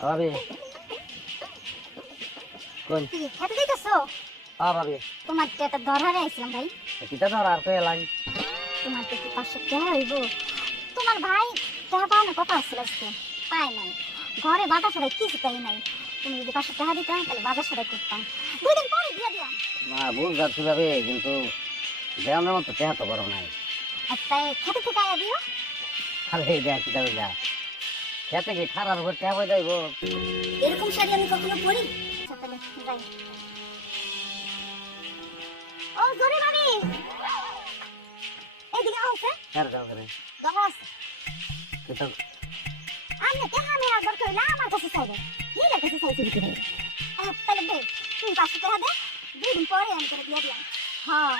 ভাবি কোন কি খেতে দিতেছো? ভাবি তোমার তো একটা দরকারে আইছিলাম ভাই। কিটা ধর আর তো এলাই তোমার তো কি 500 টাকা হইব? তোমার ভাই টাকা পাওয়ার কথা ছিল আজকে, পায় নাই। ঘরে বাজার সদাই কিছু তাই নাই। তুমি যদি 500 টাকা দিতা তাহলে বাজার সদাই করতাম, 2 দিন পরে দিয়ে দিলাম। না বুঝ যাচ্ছি ভাবি, কিন্তু দেওয়ানোর মতো টেহা তো বড় নাই। আচ্ছা খেতে থেকে আয়া দিও। খালি দেয়া কিটা বুঝা খেতে কি খারার উপর টেহা হয়ে যাইব। এরকম শাড়ি আমি কখনো পরি? আচ্ছা তাহলে যাই। ও জরি ভাবি, এদিকে আসো। কার যাও করে দরকার আছে। কিটা আমি টাকা আমি আর দরকার হইলে আমার কাছে চাইবে। কি রে কাছে চাইছি দিতে? তাহলে দে, তুই 500 টাকা দে, 2 দিন পরে আমি তোকে দিয়ে দিলাম। হ্যাঁ,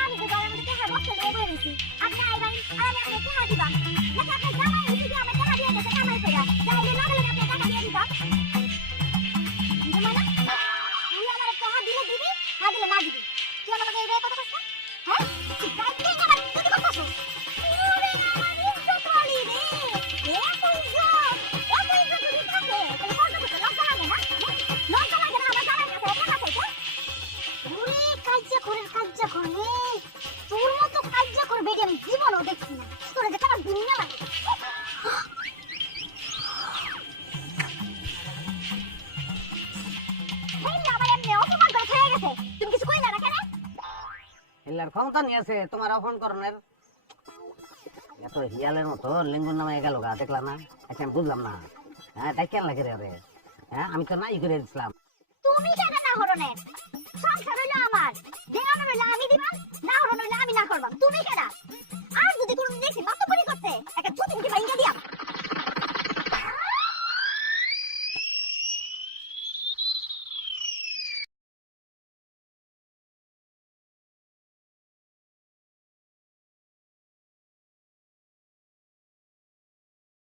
আমি তো ঘরের মধ্যে টাকা বসে দিয়ে বলেছি। আপনি আইবেন আর আমি আপনাকে টাকা দিবাম। নাকি আপনার জামাই এসে দিয়ে আমার টাকা দিয়ে গেছে কামাই করে। যাইলে না বলে আপনার টাকা দিয়ে দিবাম। বুঝলো না? তুই আমার টাকা দিলে দিবি, না দিলে না দিবি। তুই আমাকে এই কথা বলছিস? হ্যাঁ? তুই কাইতে আমার কি করছিস? ওরে আমার ইজ্জত হলি রে। এত ইজ্জত যদি থাকে তাহলে কত করতে লজ্জা লাগে না? লজ্জা লাগে না আমার জামাই কাছে টাকা চাইতে? ওরে কাজ্জা করে তোর মতো কাজ্জা করবে আমি জীবনও দেখছি না। তোরা যে আমার দুনিয়া লাগে। হেই না আমার এমনি অপমান করে হয়ে গেছে। তুমি কিছু কইলা না কেন? হিলার ক্ষমতা নিয়ে আছে তোমার অফোন করণের। এত হিয়ালের মতো লিঙ্গুর নামে গেল গা, দেখলাম না? আচ্ছা আমি বুঝলাম না, হ্যাঁ তাই কেন লাগে রে? হ্যাঁ আমি তো নাই করে দিচ্ছিলাম। তুমি কেন না হরনের?